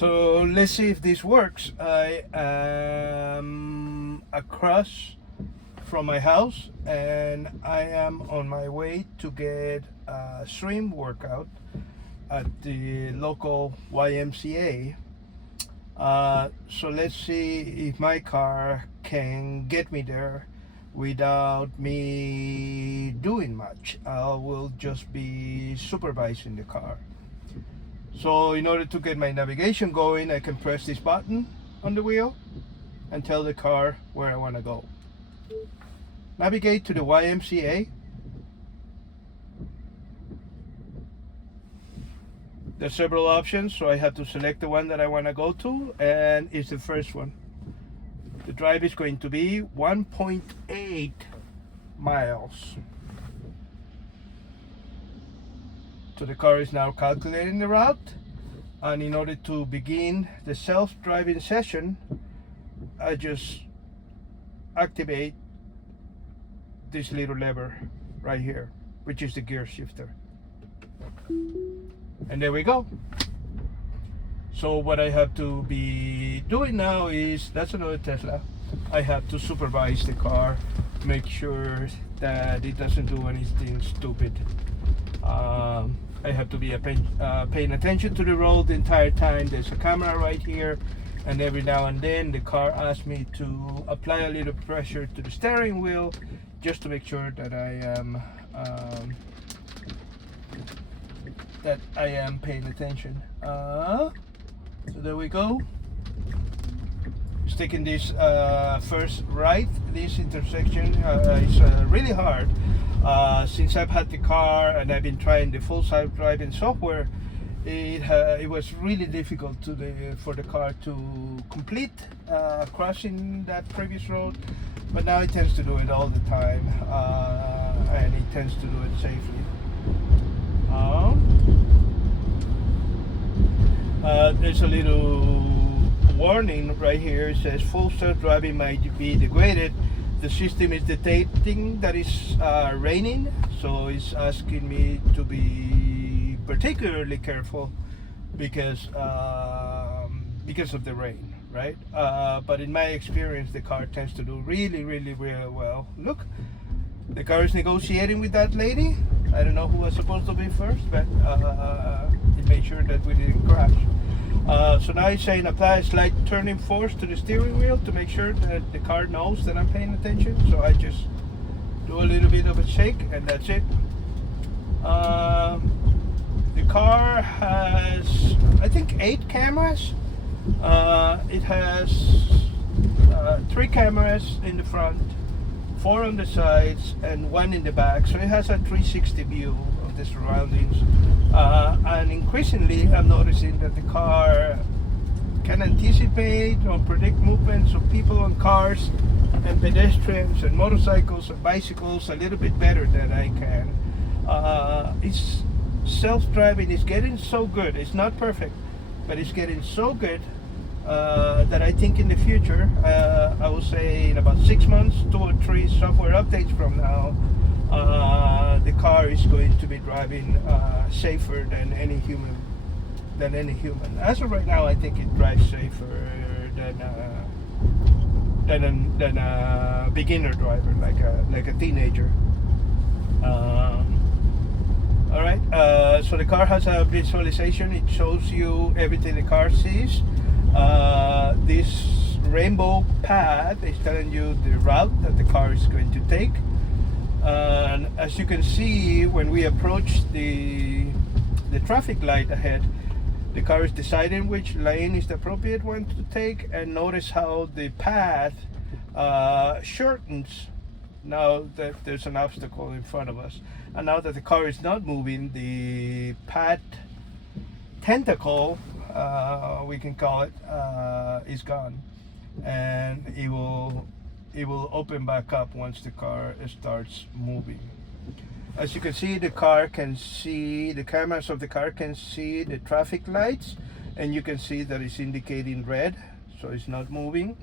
So let's see if this works. I am across from my house and I am on my way to get a swim workout at the local YMCA. So let's see if my car can get me there without me doing much. I will just be supervising the car. So in order to get my navigation going, I can press this button on the wheel and tell the car where I want to go. Navigate to the YMCA. There's several options, so I have to select the one that I want to go to, and it's the first one. The drive is going to be 1.8 miles. So the car is now calculating the route, and in order to begin the self-driving session, I just activate this little lever right here, which is the gear shifter. And there we go. So what I have to be doing now is, that's another Tesla, I have to supervise the car, make sure that it doesn't do anything stupid. I have to be paying attention to the road the entire time. There's a camera right here, and every now and then the car asks me to apply a little pressure to the steering wheel just to make sure that I am paying attention. So there we go. Just taking this first right. This intersection is really hard. Since I've had the car and I've been trying the full self-driving software, it was really difficult for the car to complete crossing that previous road, but now it tends to do it all the time, and it tends to do it safely. There's a little warning right here. It says full self-driving might be degraded. The system is detecting that it's raining, so it's asking me to be particularly careful because of the rain, right? But in my experience, the car tends to do really well. Look, the car is negotiating with that lady. I don't know who was supposed to be first, but it made sure that we didn't crash. So now it's saying apply a slight turning force to the steering wheel to make sure that the car knows that I'm paying attention. So I just do a little bit of a shake and that's it. The car has, I think, 8 cameras. It has 3 cameras in the front, 4 on the sides, and 1 in the back. So it has a 360 view of the surroundings. And increasingly, I'm noticing that the car can anticipate or predict movements of people on cars and pedestrians and motorcycles and bicycles a little bit better than I can. It's self-driving is getting so good. It's not perfect, but it's getting so good that I think in the future, I will say in about 6 months, 2 or 3 software updates from now, the car is going to be driving safer than any human. As of right now, I think it drives safer than a beginner driver, like a teenager. All right. So the car has a visualization. It shows you everything the car sees. This rainbow path is telling you the route that the car is going to take. And as you can see, when we approach the traffic light ahead, the car is deciding which lane is the appropriate one to take, and notice how the path shortens now that there's an obstacle in front of us. And now that the car is not moving, the path tentacle, we can call it, is gone, and it will open back up once the car starts moving. As you can see, the cameras of the car can see the traffic lights, and you can see that it's indicating red, so it's not moving.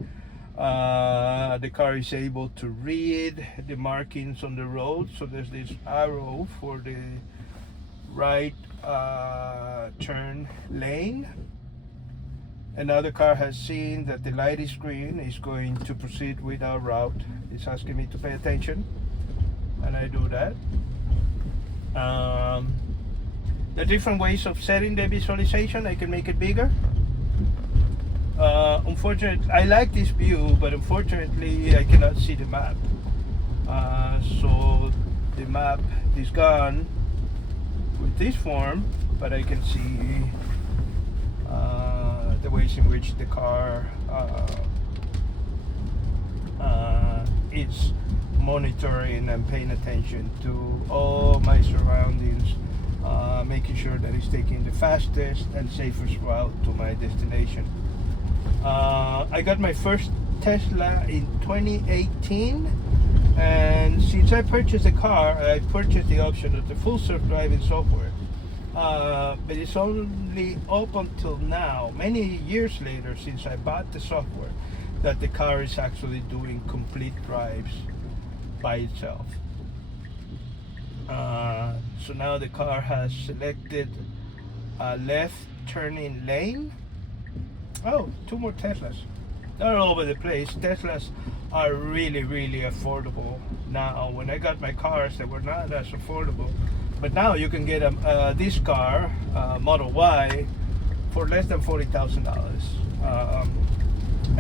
The car is able to read the markings on the road, so there's this arrow for the right turn lane. and now the car has seen that the light is green, is going to proceed with our route. It's asking me to pay attention, and I do that. The different ways of setting the visualization, I can make it bigger. Unfortunately, I like this view, but unfortunately I cannot see the map. So the map is gone with this form, but I can see the ways in which the car is monitoring and paying attention to all my surroundings, making sure that it's taking the fastest and safest route to my destination. I got my first Tesla in 2018, and since I purchased the car, I purchased the option of the full self-driving software. But it's only up until now, many years later since I bought the software, that the car is actually doing complete drives by itself. So now the car has selected a left turning lane. Oh, 2 more Teslas. They're all over the place. Teslas are really, really affordable now. When I got my cars, they were not as affordable. But now you can get this car, Model Y, for less than $40,000.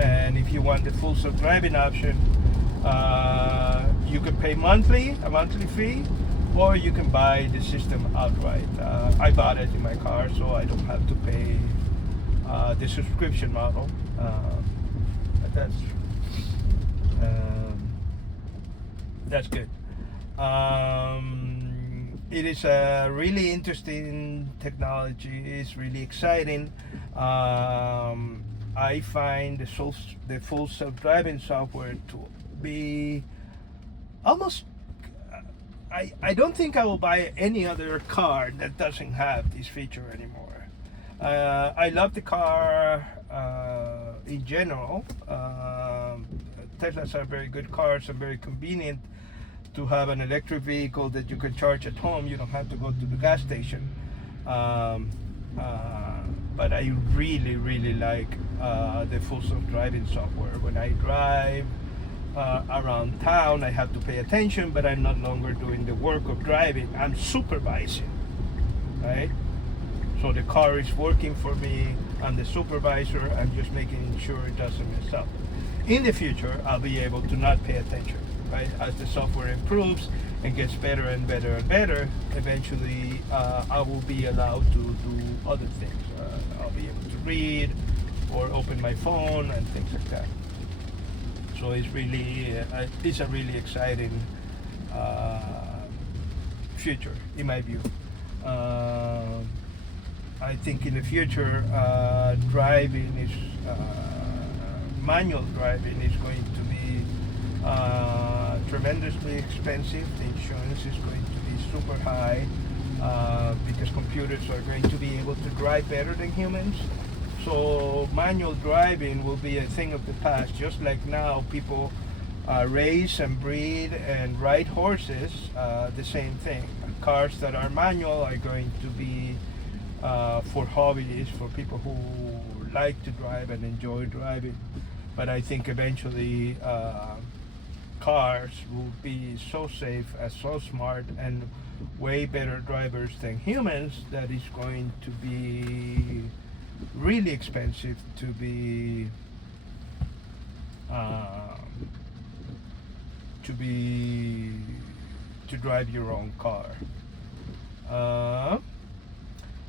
And if you want the full self-driving option, you can pay a monthly fee, or you can buy the system outright. I bought it in my car, so I don't have to pay the subscription model. But that's good. It is a really interesting technology. It's really exciting. I find the full self-driving software to be almost. I don't think I will buy any other car that doesn't have this feature anymore. I love the car in general. Teslas are very good cars and very convenient to have an electric vehicle that you can charge at home. You don't have to go to the gas station. But I really, really like the full self-driving software. When I drive around town, I have to pay attention, but I'm not longer doing the work of driving. I'm supervising, right? So the car is working for me. I'm the supervisor. I'm just making sure it doesn't mess up. In the future, I'll be able to not pay attention, right? As the software improves and gets better and better and better, eventually I will be allowed to do other things. I'll be able to read or open my phone and things like that. So it's really, it's a really exciting future, in my view. I think in the future, driving is manual driving is going to be tremendously expensive. The insurance is going to be super high because computers are going to be able to drive better than humans. So manual driving will be a thing of the past. Just like now people race and breed and ride horses, the same thing. Cars that are manual are going to be for hobbies, for people who like to drive and enjoy driving. But I think eventually cars will be so safe and so smart and way better drivers than humans that it's going to be really expensive to be to drive your own car.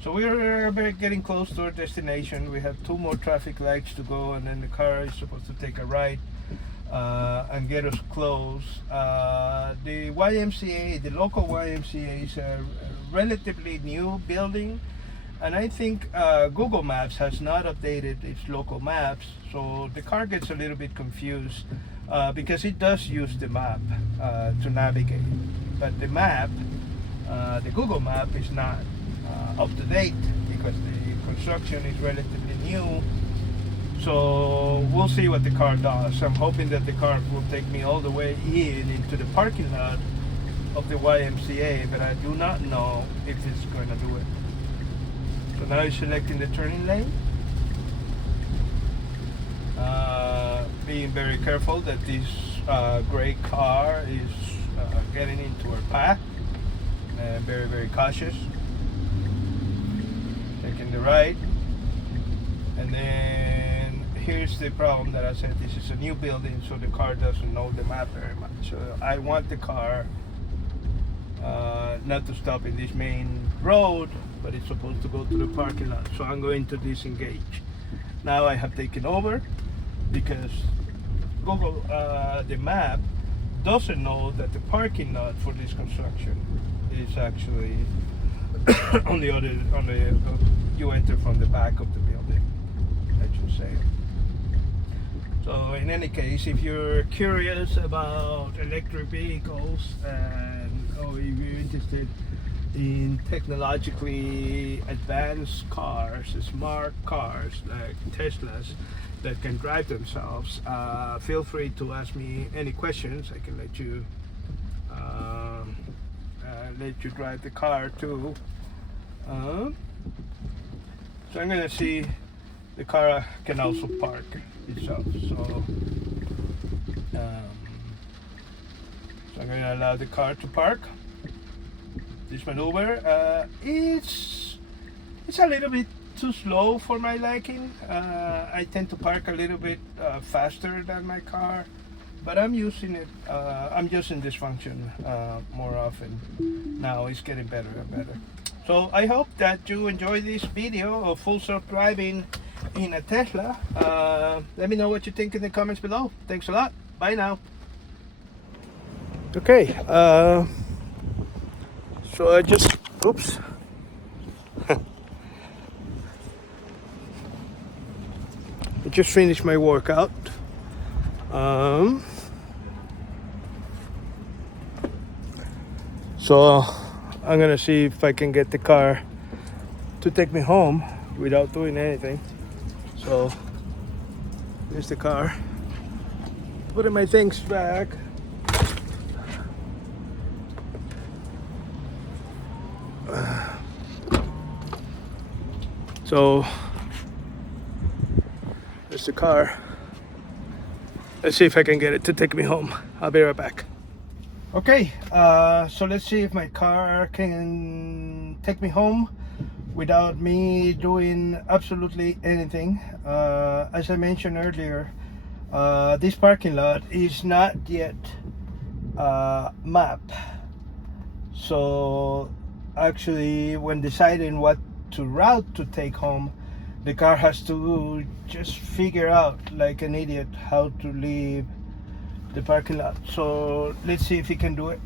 So we're getting close to our destination. We have 2 more traffic lights to go, and then the car is supposed to take a right and get us close. The YMCA, the local YMCA, is a relatively new building, and I think Google Maps has not updated its local maps, so the car gets a little bit confused because it does use the map to navigate, but the map, the Google map, is not up to date because the construction is relatively new. So we'll see what the car does. I'm hoping that the car will take me all the way into the parking lot of the YMCA, but I do not know if it's going to do it. So now it's selecting the turning lane. being very careful that this gray car is getting into our path, and very cautious, taking the right. And then here's the problem that I said, this is a new building, so the car doesn't know the map very much. So I want the car not to stop in this main road, but it's supposed to go to the parking lot. So I'm going to disengage. Now I have taken over because Google, the map, doesn't know that the parking lot for this construction is actually on the you enter from the back of the building, I should say. So in any case, if you're curious about electric vehicles or if you're interested in technologically advanced cars, smart cars like Teslas that can drive themselves, feel free to ask me any questions. I can let you drive the car too. So I'm gonna see the car can also park itself. So I'm gonna allow the car to park. This maneuver, it's a little bit too slow for my liking. I tend to park a little bit faster than my car, but I'm using it. I'm using this function more often. Now it's getting better and better. So I hope that you enjoy this video of full self-driving in a Tesla. Let me know what you think in the comments below. Thanks a lot. Bye now. Okay. So I just, oops. I just finished my workout. So I'm gonna see if I can get the car to take me home without doing anything. So here's the car. Putting my things back. So there's the car. Let's see if I can get it to take me home. I'll be right back. Okay, so let's see if my car can take me home without me doing absolutely anything. As I mentioned earlier, this parking lot is not yet mapped. So actually, when deciding what route to take home, the car has to just figure out like an idiot how to leave the parking lot. So let's see if he can do it.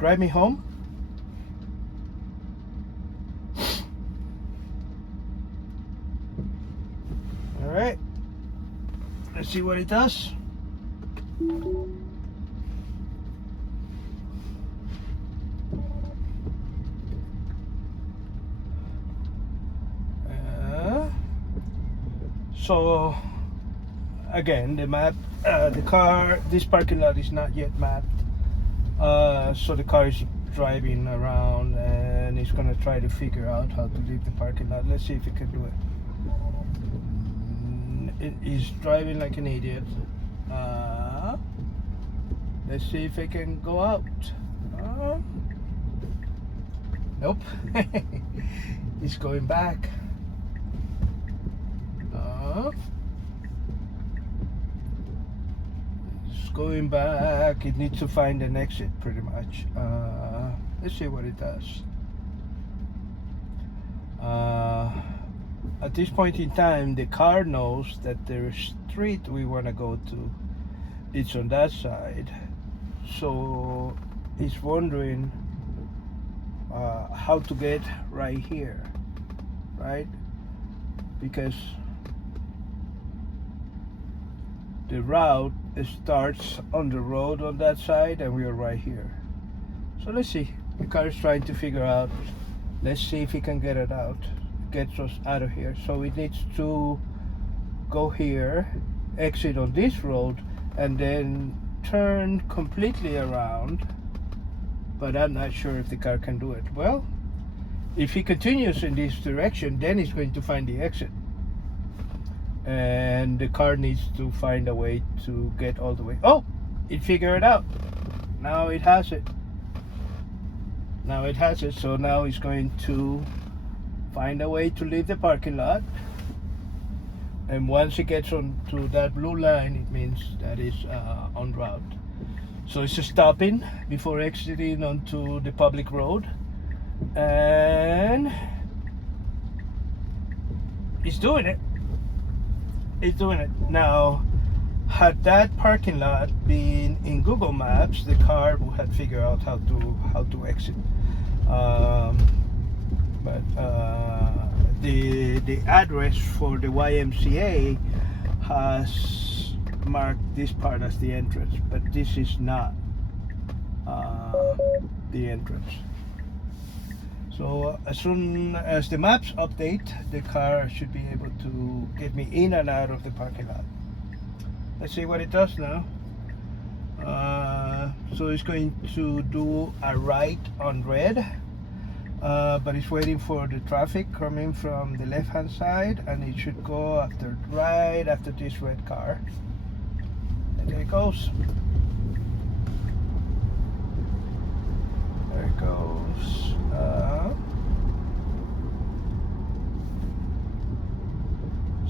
Drive me home. All right, let's see what it does. So again, the map, this parking lot is not yet mapped. So the car is driving around and it's gonna try to figure out how to leave the parking lot. Let's see if it can do it. It is driving like an idiot. Let's see if it can go out. Nope. It's going back. It's going back. It needs to find an exit pretty much. Let's see what it does. At this point in time, the car knows that the street we want to go to, it's on that side. So it's wondering how to get right here, right? Because the route starts on the road on that side and we are right here. So let's see. The car is trying to figure out. Let's see if he can get it out. Gets us out of here. So it needs to go here, exit on this road, and then turn completely around. But I'm not sure if the car can do it. Well, if he continues in this direction, then he's going to find the exit. and the car needs to find a way to get all the way. Oh, it figured it out. Now it has it. So now it's going to find a way to leave the parking lot, and once it gets onto that blue line, it means that it's en route. So it's stopping before exiting onto the public road, and it's doing it. Now, had that parking lot been in Google Maps, the car would have figured out how to exit. But the address for the YMCA has marked this part as the entrance, but this is not the entrance. So as soon as the maps update, the car should be able to get me in and out of the parking lot. Let's see what it does now. So it's going to do a right on red, but it's waiting for the traffic coming from the left hand side, and it should go right after this red car. And there it goes. There it goes.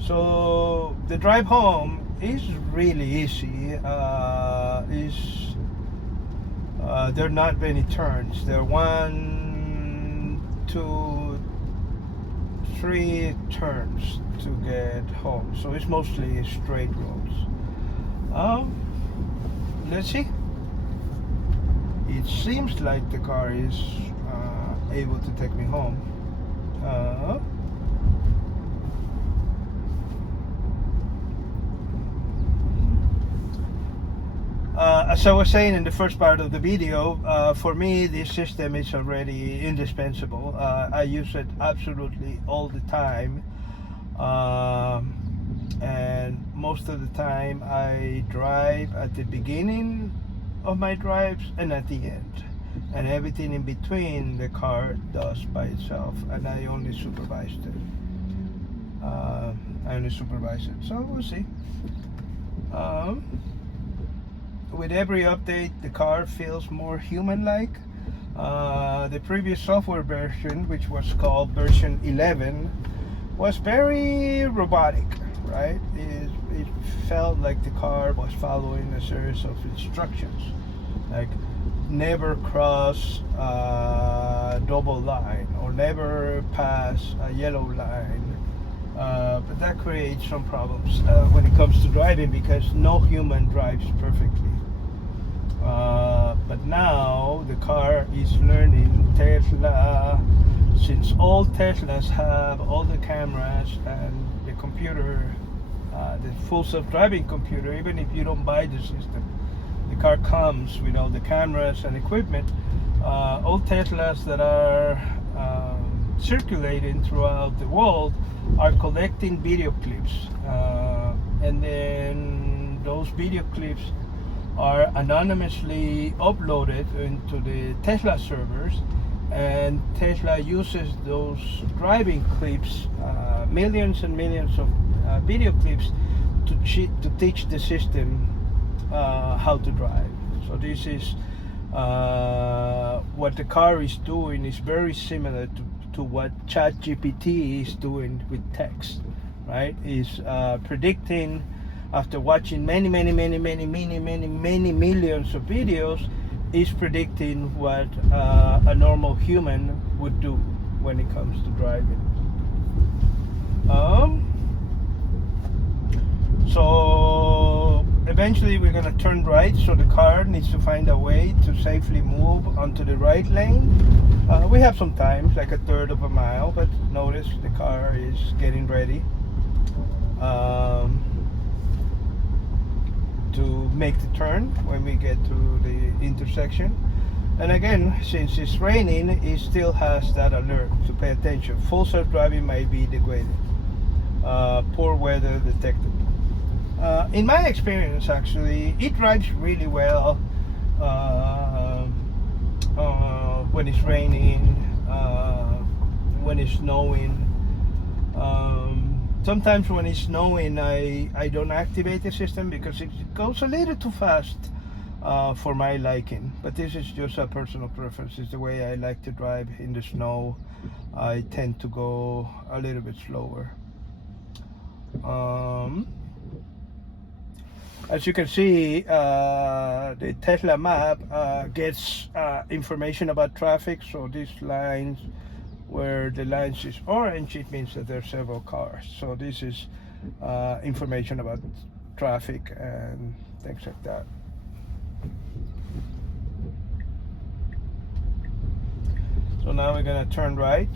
So the drive home is really easy. There are not many turns. There are 1, 2, 3 turns to get home. So it's mostly straight roads. Let's see. It seems like the car is able to take me home. As I was saying in the first part of the video, for me this system is already indispensable. I use it absolutely all the time, and most of the time I drive at the beginning of my drives and at the end, and everything in between the car does by itself, and I only supervised it. So we'll see. With every update, the car feels more human-like. The previous software version, which was called version 11, was very robotic, right? It felt like the car was following a series of instructions, like never cross a double line or never pass a yellow line. But that creates some problems when it comes to driving, because no human drives perfectly. But now the car is learning. Tesla, since all Teslas have all the cameras and the computer, the full self-driving computer, even if you don't buy the system, the car comes with all the cameras and equipment. All Teslas that are circulating throughout the world are collecting video clips, and then those video clips are anonymously uploaded into the Tesla servers, and Tesla uses those driving clips, millions and millions of video clips, to teach the system how to drive. So this is what the car is doing is very similar to what ChatGPT is doing with text, right? Is predicting, after watching many millions of videos, is predicting what a normal human would do when it comes to driving. So eventually we're gonna turn right, so the car needs to find a way to safely move onto the right lane. We have some time, like a third of a mile, but notice the car is getting ready to make the turn when we get to the intersection. And again, since it's raining, it still has that alert to pay attention. Full self-driving might be degraded. Poor weather detected. In my experience, actually, it drives really well when it's raining, when it's snowing. Sometimes when it's snowing, I don't activate the system because it goes a little too fast for my liking. But this is just a personal preference. It's the way I like to drive in the snow. I tend to go a little bit slower. As you can see, the Tesla map gets information about traffic. So these lines, where the lines is orange, it means that there are several cars. So this is information about traffic and things like that. So now we're gonna turn right.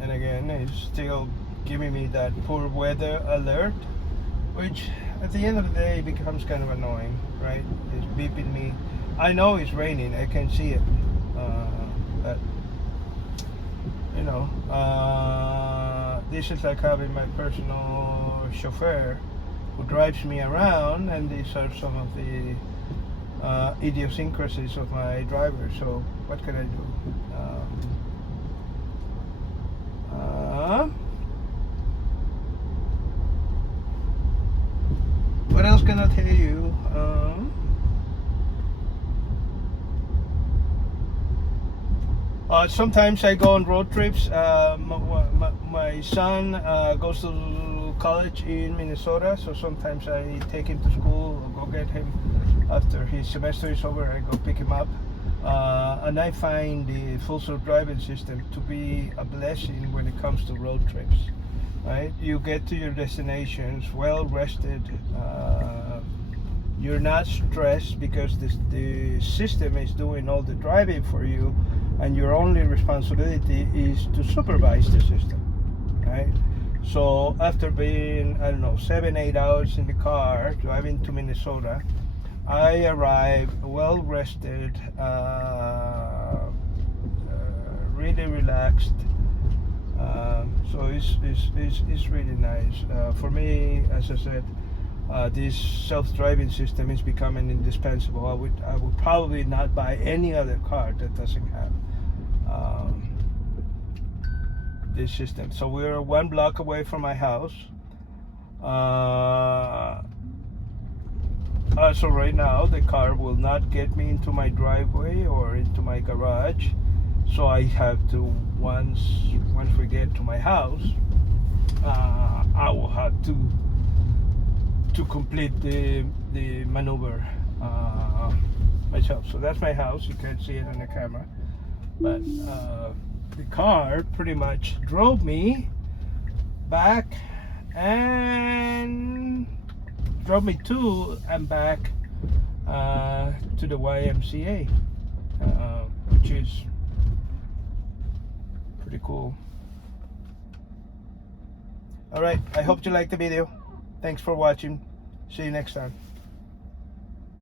And again, it's still giving me that poor weather alert, which at the end of the day becomes kind of annoying, right? It's beeping me. I know it's raining, I can see it, but you know, this is like having my personal chauffeur who drives me around, and these are some of the idiosyncrasies of my driver. So what can I do? What else can I tell you? Sometimes I go on road trips. My son goes to college in Minnesota, so sometimes I take him to school or go get him after his semester is over. I go pick him up, and I find the full self-driving system to be a blessing when it comes to road trips. Right? You get to your destinations well rested. You're not stressed because the system is doing all the driving for you, and your only responsibility is to supervise the system, right? So after being, I don't know, 7-8 hours in the car driving to Minnesota, I arrive well rested, really relaxed. So it's really nice. For me, as I said, this self-driving system is becoming indispensable. I would probably not buy any other car that doesn't have this system. So we're 1 block away from my house. So right now the car will not get me into my driveway or into my garage. So I have to, once we get to my house, I will have to complete the maneuver myself. So that's my house. You can't see it on the camera, but the car pretty much drove me back and drove me to and back to the YMCA, which is pretty cool. All right, I hope you liked the video. Thanks for watching. See you next time.